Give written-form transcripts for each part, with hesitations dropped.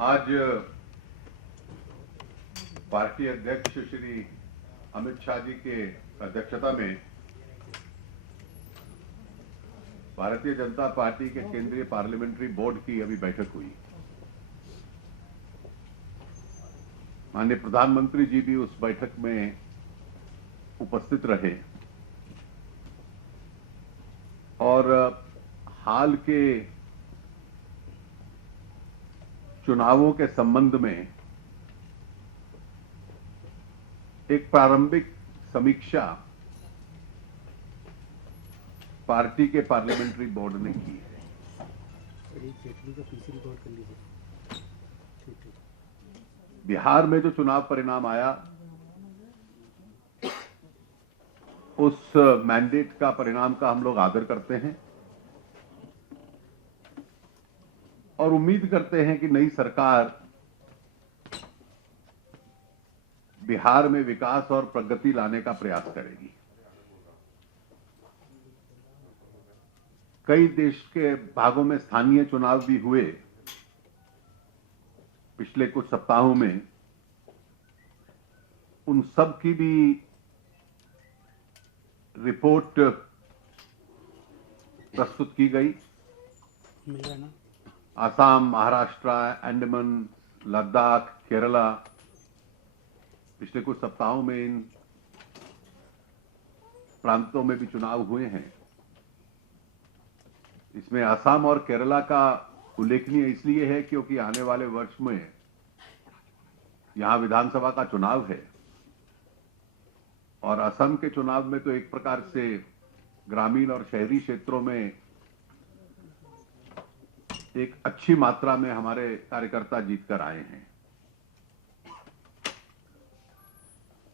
आज पार्टी अध्यक्ष श्री अमित शाह जी के अध्यक्षता में भारतीय जनता पार्टी के केंद्रीय पार्लियामेंट्री बोर्ड की अभी बैठक हुई। माननीय प्रधानमंत्री जी भी उस बैठक में उपस्थित रहे और हाल के चुनावों के संबंध में एक प्रारंभिक समीक्षा पार्टी के पार्लियामेंट्री बोर्ड ने की है। बिहार में जो चुनाव परिणाम आया उस मैंडेट का परिणाम का हम लोग आदर करते हैं और उम्मीद करते हैं कि नई सरकार बिहार में विकास और प्रगति लाने का प्रयास करेगी। कई देश के भागों में स्थानीय चुनाव भी हुए पिछले कुछ सप्ताहों में। उन सब की भी रिपोर्ट प्रस्तुत की गई। आसाम, महाराष्ट्र, अंडमान, लद्दाख, केरला, पिछले कुछ सप्ताहों में इन प्रांतों में भी चुनाव हुए हैं। इसमें असम और केरला का उल्लेखनीय इसलिए है क्योंकि आने वाले वर्ष में यहां विधानसभा का चुनाव है और असम के चुनाव में तो एक प्रकार से ग्रामीण और शहरी क्षेत्रों में एक अच्छी मात्रा में हमारे कार्यकर्ता जीतकर आए हैं।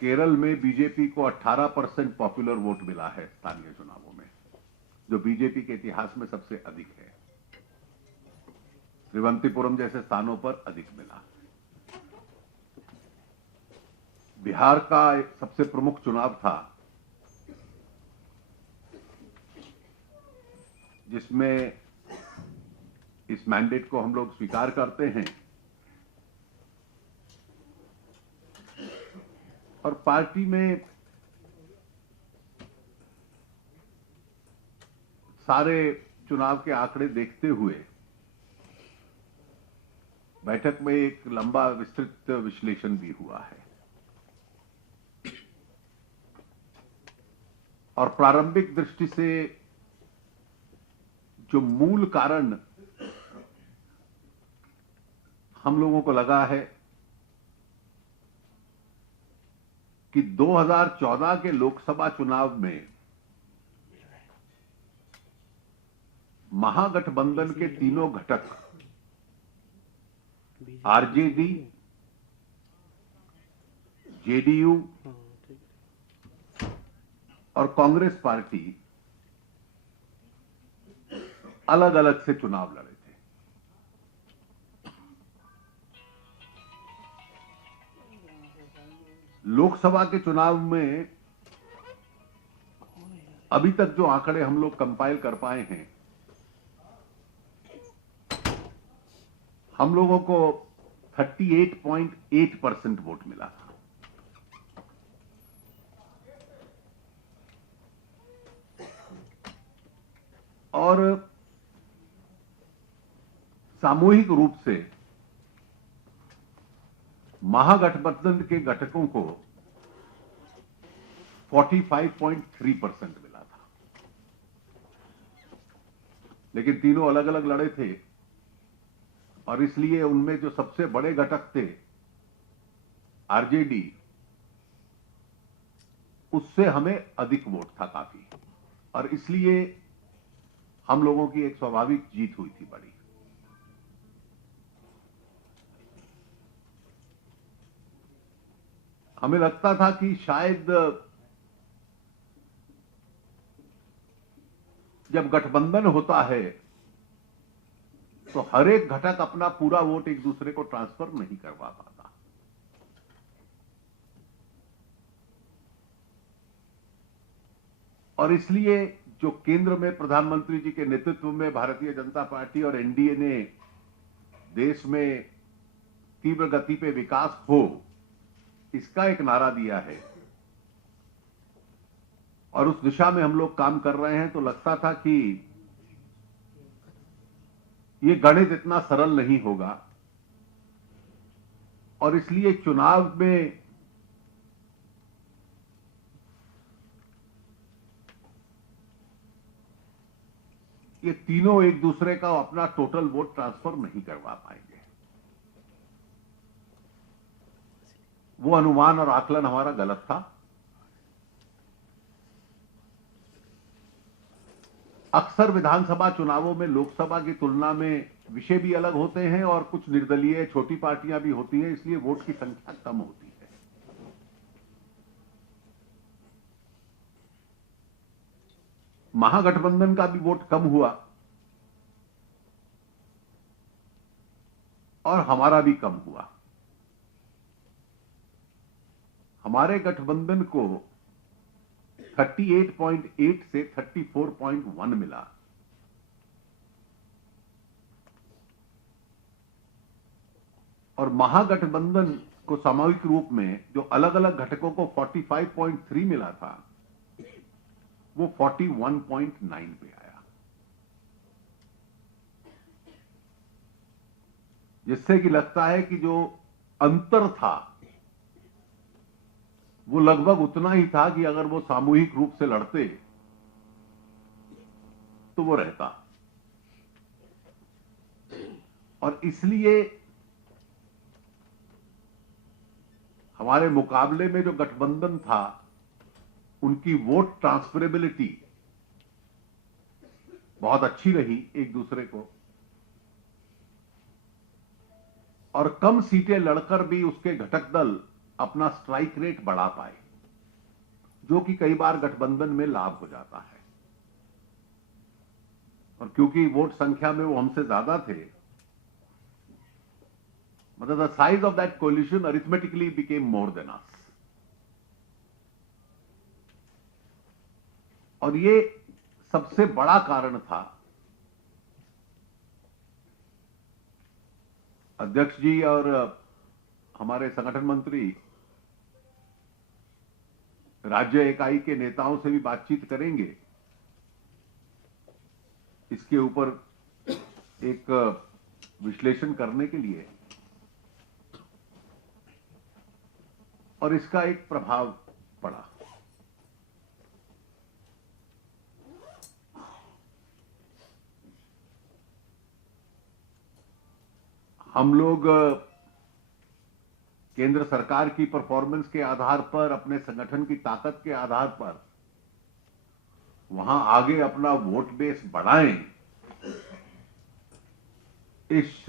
केरल में बीजेपी को 18% पॉपुलर वोट मिला है स्थानीय चुनावों में, जो बीजेपी के इतिहास में सबसे अधिक है। त्रिवंतीपुरम जैसे स्थानों पर अधिक मिला। बिहार का सबसे प्रमुख चुनाव था जिसमें इस मैंडेट को हम लोग स्वीकार करते हैं और पार्टी में सारे चुनाव के आंकड़े देखते हुए बैठक में एक लंबा विस्तृत विश्लेषण भी हुआ है और प्रारंभिक दृष्टि से जो मूल कारण हम लोगों को लगा है कि 2014 के लोकसभा चुनाव में महागठबंधन के तीनों घटक आरजेडी, जेडीयू और कांग्रेस पार्टी अलग अलग से चुनाव लड़े थे। लोकसभा के चुनाव में अभी तक जो आंकड़े हम लोग कंपाइल कर पाए हैं, हम लोगों को 38.8% वोट मिला था। और सामूहिक रूप से महागठबंधन के घटकों को 45.3% मिला था। लेकिन तीनों अलग अलग लड़े थे और इसलिए उनमें जो सबसे बड़े घटक थे आरजेडी, उससे हमें अधिक वोट था काफी और इसलिए हम लोगों की एक स्वाभाविक जीत हुई थी बड़ी। हमें लगता था कि शायद जब गठबंधन होता है तो हर एक घटक अपना पूरा वोट एक दूसरे को ट्रांसफर नहीं करवा पाता। और इसलिए जो केंद्र में प्रधानमंत्री जी के नेतृत्व में भारतीय जनता पार्टी और एनडीए ने देश में तीव्र गति पे विकास हो, इसका एक नारा दिया है और उस दिशा में हम लोग काम कर रहे हैं। तो लगता था कि ये गणित इतना सरल नहीं होगा और इसलिए चुनाव में ये तीनों एक दूसरे का अपना टोटल वोट ट्रांसफर नहीं करवा पाएंगे। वो अनुमान और आकलन हमारा गलत था। अक्सर विधानसभा चुनावों में लोकसभा की तुलना में विषय भी अलग होते हैं और कुछ निर्दलीय छोटी पार्टियां भी होती हैं, इसलिए वोट की संख्या कम होती है। महागठबंधन का भी वोट कम हुआ और हमारा भी कम हुआ। हमारे गठबंधन को 38.8 से 34.1 मिला और महागठबंधन को सामूहिक रूप में जो अलग अलग घटकों को 45.3 मिला था, वो 41.9 पे आया, जिससे कि लगता है कि जो अंतर था वो लगभग उतना ही था कि अगर वो सामूहिक रूप से लड़ते तो वो रहता। और इसलिए हमारे मुकाबले में जो गठबंधन था उनकी वोट ट्रांसफरेबिलिटी बहुत अच्छी रही एक दूसरे को, और कम सीटें लड़कर भी उसके घटक दल अपना स्ट्राइक रेट बढ़ा पाए, जो कि कई बार गठबंधन में लाभ हो जाता है। और क्योंकि वोट संख्या में वो हमसे ज्यादा थे, मतलब the size of that coalition arithmetically became more than us. और ये सबसे बड़ा कारण था। अध्यक्ष जी और हमारे संगठन मंत्री राज्य इकाई के नेताओं से भी बातचीत करेंगे इसके ऊपर एक विश्लेषण करने के लिए, और इसका एक प्रभाव पड़ा। हम लोग केंद्र सरकार की परफॉर्मेंस के आधार पर, अपने संगठन की ताकत के आधार पर वहां आगे अपना वोट बेस बढ़ाएं, इस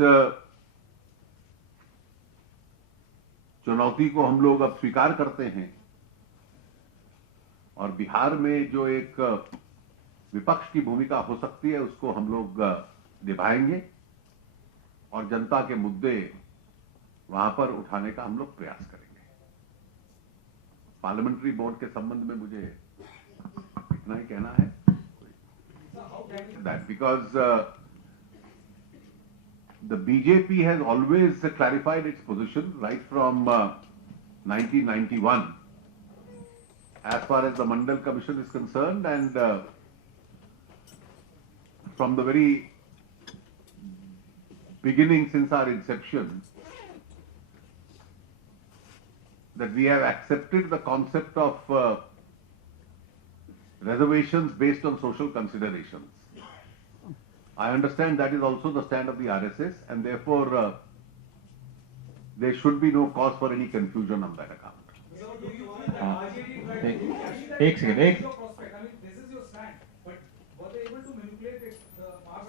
चुनौती को हम लोग अब स्वीकार करते हैं। और बिहार में जो एक विपक्ष की भूमिका हो सकती है उसको हम लोग निभाएंगे और जनता के मुद्दे वहां पर उठाने का हम लोग प्रयास करेंगे। पार्लियामेंट्री बोर्ड के संबंध में मुझे इतना ही कहना है, that because the BJP has always clarified its position right from 1991 as far as the Mandal Commission is concerned, and from the very beginning, since our inception, that we have accepted the concept of reservations based on social considerations. I understand that is also the stand of the RSS, and therefore there should be no cause for any confusion on that account. एक second,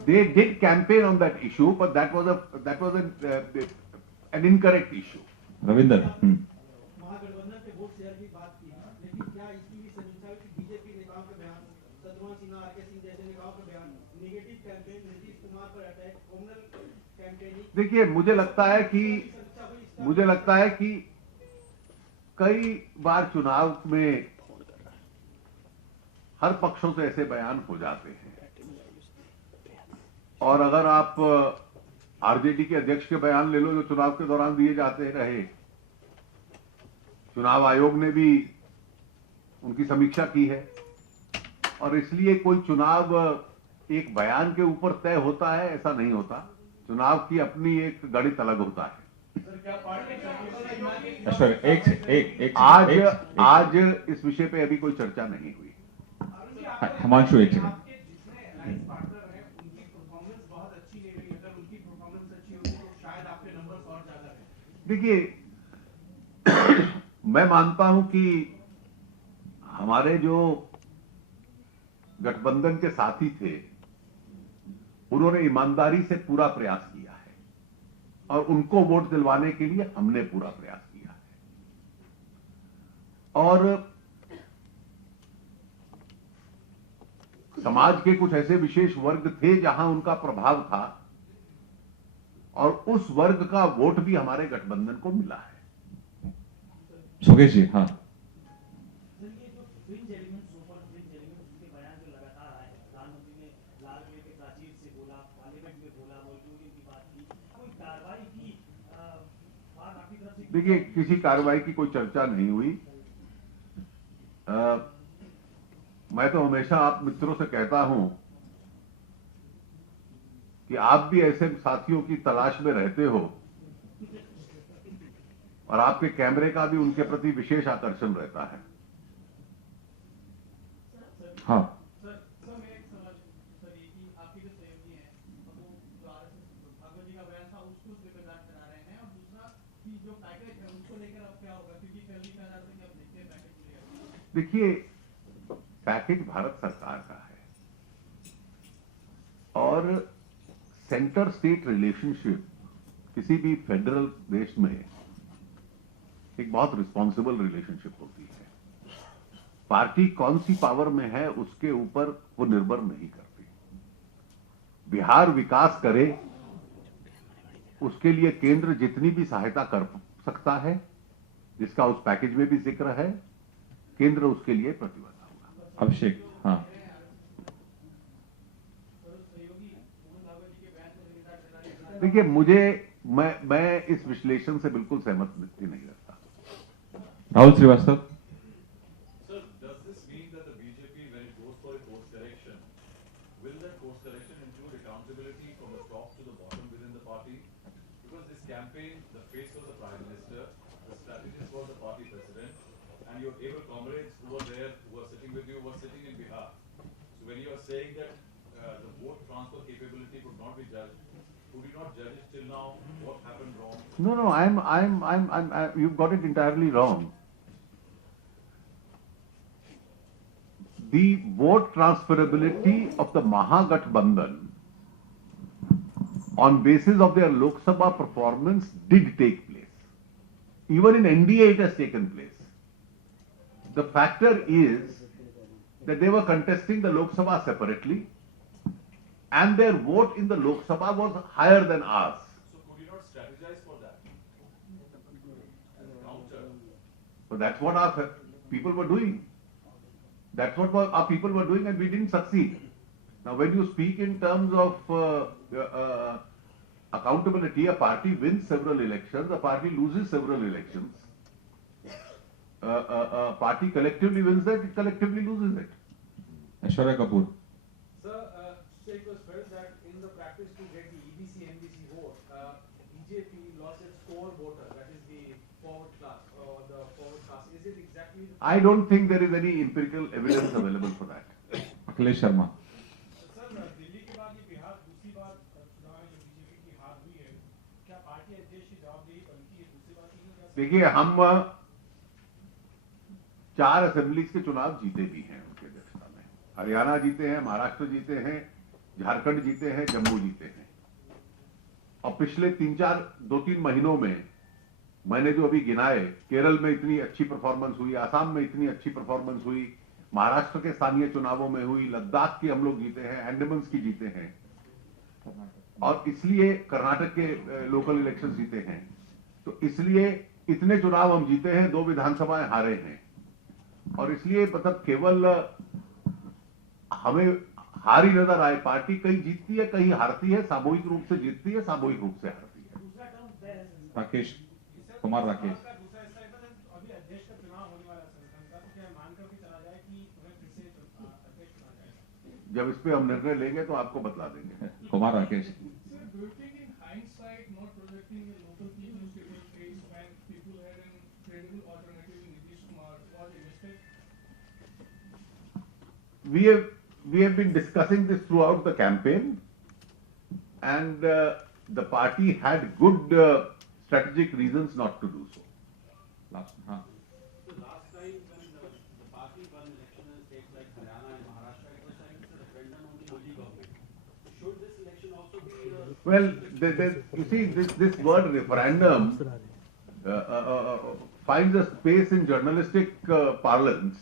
They did campaign on that issue, but that was an incorrect issue. Ravinder, Mahagathbandhan के vote share की बात की, लेकिन क्या इसकी भी समीक्षा हुई कि बीजेपी नेताओं के बयान, सदमान सिन्हा, आरके सिंह जैसे नेताओं के बयान, नेगेटिव कैंपेन, नीतीश कुमार पर अटैक, कम्युनल कैंपेनिंग। देखिए, मुझे लगता है कि कई बार चुनाव में हर पक्षों से ऐसे बयान हो जाते हैं, और अगर आप आरजेडी के अध्यक्ष के बयान ले लो जो चुनाव के दौरान दिए जाते रहे। चुनाव आयोग ने भी उनकी समीक्षा की है और इसलिए कोई चुनाव एक बयान के ऊपर तय होता है ऐसा नहीं होता। चुनाव की अपनी एक गणित अलग होता है। अशोक एक आज इस विषय पे अभी कोई चर्चा नहीं हुई। हिमांशु एक सेकंड। जिसमें अलायंस पार्टनर है उनकी परफॉर्मेंस बहुत अच्छी नहीं रही, अगर उनकी परफॉर्मेंस अच्छी होती तो शायद आपके नंबर्स और ज्यादा रहे। देखिए मैं मानता हूं कि हमारे जो गठबंधन के साथी थे उन्होंने ईमानदारी से पूरा प्रयास किया है और उनको वोट दिलवाने के लिए हमने पूरा प्रयास किया है। और समाज के कुछ ऐसे विशेष वर्ग थे जहां उनका प्रभाव था और उस वर्ग का वोट भी हमारे गठबंधन को मिला है। सुकेश जी। हाँ सर, ये जो fringe elements, super fringe elements, उनके बयान जो लगातार आए, प्रधानमंत्री ने लाल किले के प्राचीर से बोला, पार्लियामेंट में बोला, मॉनिटरिंग की बात की, कोई कार्रवाई की बात आपकी तरफ से? देखिए किसी कार्रवाई की कोई चर्चा नहीं हुई। मैं तो हमेशा आप मित्रों से कहता हूं कि आप भी ऐसे साथियों की तलाश में रहते हो और आपके कैमरे का भी उनके प्रति विशेष आकर्षण रहता है। हाँ सर मेरा एक सवाल सर ये कि आपके जो सहयोगी हैं वो जो आरएसएस भागवत जी का बयान था उसको जिम्मेदार करा रहे हैं, और दूसरा कि जो पैकेज है उसको लेकर अब क्या होगा, क्योंकि कल ही कहा जाता है कि अब देखते हैं पैकेज मिलेगा। देखिए पैकेज भारत सरकार का है और सेंटर स्टेट रिलेशनशिप किसी भी फेडरल देश में एक बहुत रिस्पॉन्सिबल रिलेशनशिप होती है। पार्टी कौन सी पावर में है उसके ऊपर वो निर्भर नहीं करती। बिहार विकास करे उसके लिए केंद्र जितनी भी सहायता कर सकता है, जिसका उस पैकेज में भी जिक्र है, केंद्र उसके लिए प्रतिबद्ध होगा। अभिषेक। हाँ देखिए मैं इस विश्लेषण से बिल्कुल सहमत नहीं रहता। Rahul Srivastava. Sir, does this mean that the BJP, when it goes for a course correction, will that course correction include accountability from the top to the bottom within the party? Because this campaign, the face was the Prime Minister, the strategist was the party president, and your able comrades who were there, who were sitting with you, were sitting in Bihar. So when you are saying that the vote transfer capability could not be judged, could you not judge it till now? What happened wrong? No, you've got it entirely wrong. The vote transferability of the Mahagathbandhan on basis of their Lok Sabha performance did take place. Even in NDA it has taken place. The factor is that they were contesting the Lok Sabha separately and their vote in the Lok Sabha was higher than ours. So could you not strategize for that? As a counter. So that's what our people were doing. That's what our people were doing and we didn't succeed. Now when you speak in terms of accountability, a party wins several elections, a party loses several elections. A party collectively wins that, it collectively loses it. Aishwarya Kapoor. Sir, it was felt that in the practice to get the EBC MBC vote, BJP lost its core voter, that is the forward class or the forward class. Is it exactly? I don't think there is any empirical evidence available for that. Akhilesh Sharma. Sir, Delhi के बाद ये बिहार दूसरी बार चुनाव है जो BJP की हार हुई है, क्या पार्टी अध्यक्ष की जवाबदेही बनती है दूसरी बार की नहीं जा सकती? देखिए हम 4 असेंबलीज के चुनाव जीते भी हैं उनके अध्यक्षता में। हरियाणा जीते हैं, महाराष्ट्र जीते हैं, झारखंड जीते हैं, जम्मू जीते हैं। और पिछले 2-3 महीनों में मैंने जो अभी गिनाए, केरल में इतनी अच्छी परफॉर्मेंस हुई, आसाम में इतनी अच्छी परफॉर्मेंस हुई, महाराष्ट्र के स्थानीय चुनावों में हुई, लद्दाख की हम लोग जीते हैं, अंडमान की जीते हैं और इसलिए कर्नाटक के लोकल इलेक्शन जीते हैं। तो इसलिए इतने चुनाव हम जीते हैं, 2 विधानसभाएं हारे हैं और इसलिए मतलब केवल हारी नजर आए। पार्टी कहीं जीतती है, कहीं हारती है, सामूहिक रूप से जीतती है, सामूहिक रूप से हारती है। दूसरा टर्म तय है सर। राकेश कुमार राकेश आपका दूसरा हिस्सा है सर, अभी अध्यक्ष का चुनाव होने वाला है संगठन का, तो क्या मानकर भी चला जाए कि उन्हें फिर से अध्यक्ष चुना जाएगा? जब इस पे हम निर्णय लेंगे तो आपको बतला देंगे। Kumar Rakesh Sir, do you think in hindsight, not projecting a local people's people case when people had a credible alternative in Nitish Kumar was a mistake? We have been discussing this throughout the campaign, and the party had good strategic reasons not to do so. Last हाँ The last time when the party won election in states like Haryana and Maharashtra, it was saying it's a referendum on the Modi government. Should this election also be Well, you see, this word referendum finds a space in journalistic parlance.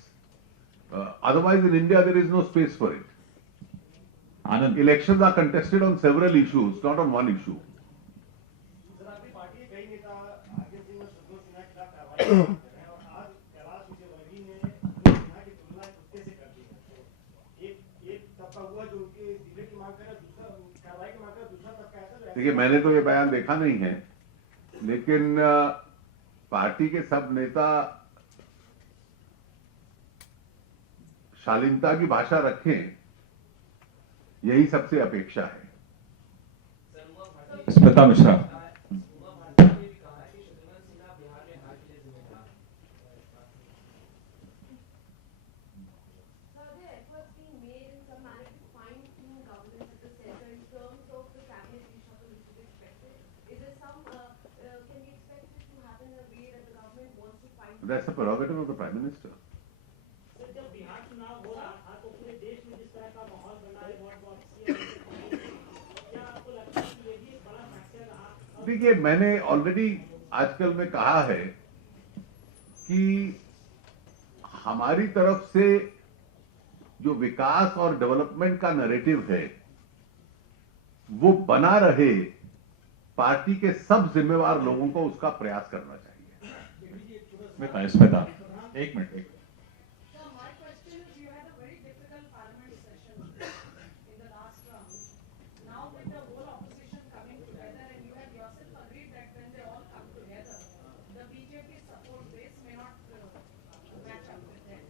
Otherwise, in India, there is no space for it. Anand Elections are contested on several issues, not on one issue. Sir, आपकी party के कई नेता आगे सिंह और संतोष सिन्हा के खिलाफ कार्रवाई कर रहे हैं, और आज कैलाश विजयवर्गीय ने संतोष सिन्हा की तुलना कुत्ते से कर दी है। तो एक तबका हुआ जो उनके जिले की मांग कर रहा है, दूसरा कार्रवाई की मांग कर रहा है, दूसरा तबका ऐसा जो देखिए, मैंने तो ये बयान देखा नहीं है, लेकिन पार्टी के सब नेता शालीनता की भाषा रखें, यही सबसे अपेक्षा है। Smita Mishra So are there efforts being made in some manner to fine-tune governance at the center in terms of the cabinet reshuffle which is expected? Is there some, can we expect it to happen in a way that the government wants to fine-tune? That's the prerogative of the Prime Minister. Sir, जब बिहार चुनाव हो रहा था तो पूरे देश में जिस तरह का माहौल बना है वोट वापसी, क्या आपको लगता है कि ये भी एक बड़ा फैक्टर रहा? देखिए, मैंने ऑलरेडी आजकल में कहा है कि हमारी तरफ से जो विकास और डेवलपमेंट का नैरेटिव है वो बना रहे, पार्टी के सब जिम्मेवार लोगों को उसका प्रयास करना चाहिए। स्मिता एक minute So my question is, you had a very difficult parliament session in the last round. Now with the whole opposition coming together, and you had yourself agreed that when they all come together, the BJP support base may not match up with them.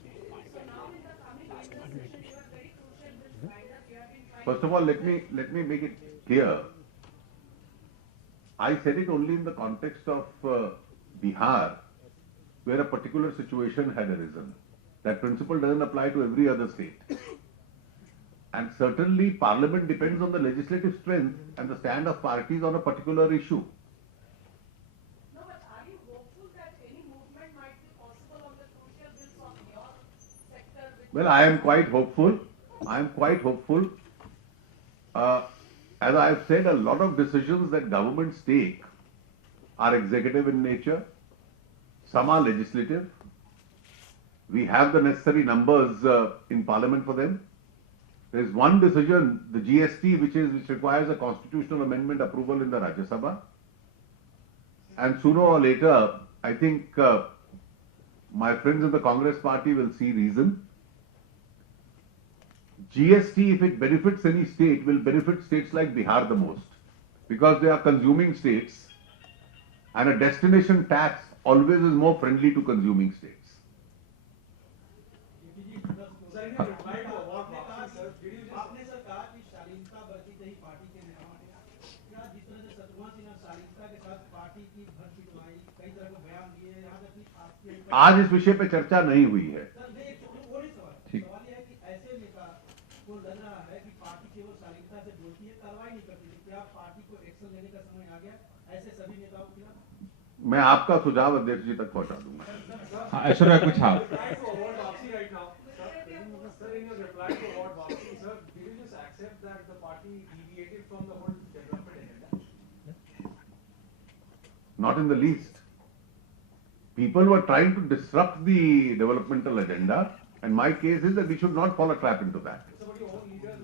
So now in the coming winter session, you are very crucial this guidance. You have been trying. First of all, let me make it clear. I said it only in the context of Bihar, where a particular situation had arisen. That principle doesn't apply to every other state. And certainly, Parliament depends on the legislative strength and the stand of parties on a particular issue. No, but are you hopeful that any movement might be possible on the crucial bills of your sector? Well, I am quite hopeful. I am quite hopeful. As I have said, a lot of decisions that governments take are executive in nature. Some are legislative. We have the necessary numbers in Parliament for them. There is one decision, the GST, which requires a constitutional amendment approval in the Rajya Sabha. And sooner or later, I think my friends in the Congress party will see reason. GST, if it benefits any state, will benefit states like Bihar the most, because they are consuming states, and a destination tax always is more friendly to consuming states. Sir, इन्हें reply to award वापसी, sir, आपने sir कहा कि शालीनता बरती रही party के नेताओं ने। क्या जिस तरह से शत्रुघ्न सिन्हा शालीनता के साथ पार्टी की भर पिटवाई, कई तरह के बयान दिए, यहाँ तक कि आपके आज इस विषय पे चर्चा नहीं हुई है। सर, नहीं, वो नहीं सवाल। ठीक। सवाल यह है कि ऐसे नेता को लग रहा है कि पार्टी केवल शालीनता से जुड़ती है, कार्रवाई नहीं करती है। क्या पार्टी को एक्शन लेने का समय आ गया ऐसे सभी नेताओं के खिलाफ? मैं आपका सुझाव अध्यक्ष जी तक पहुंचा दूंगा। हाँ, ऐश्वर्या कुछ हाँ reply to award Vapsi right now? Sir, in your reply to award Vapsi, sir, did you just accept that the party deviated from the whole development agenda? Not in the least. People were trying to disrupt the developmental agenda, and my case is that we should not fall a trap into that. So, but your own leaders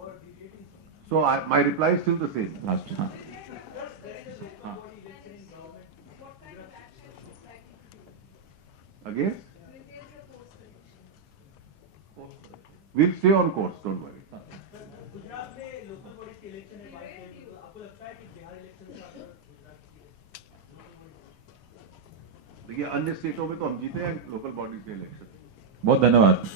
were deviating. So my reply is still the same. Last हाँ What kind of action is likely to do? Again, Will there be a post-election? we'll stay on course, don't worry. देखिए अन्य स्टेटों में तो हम जीते हैं local body से election. बहुत धन्यवाद।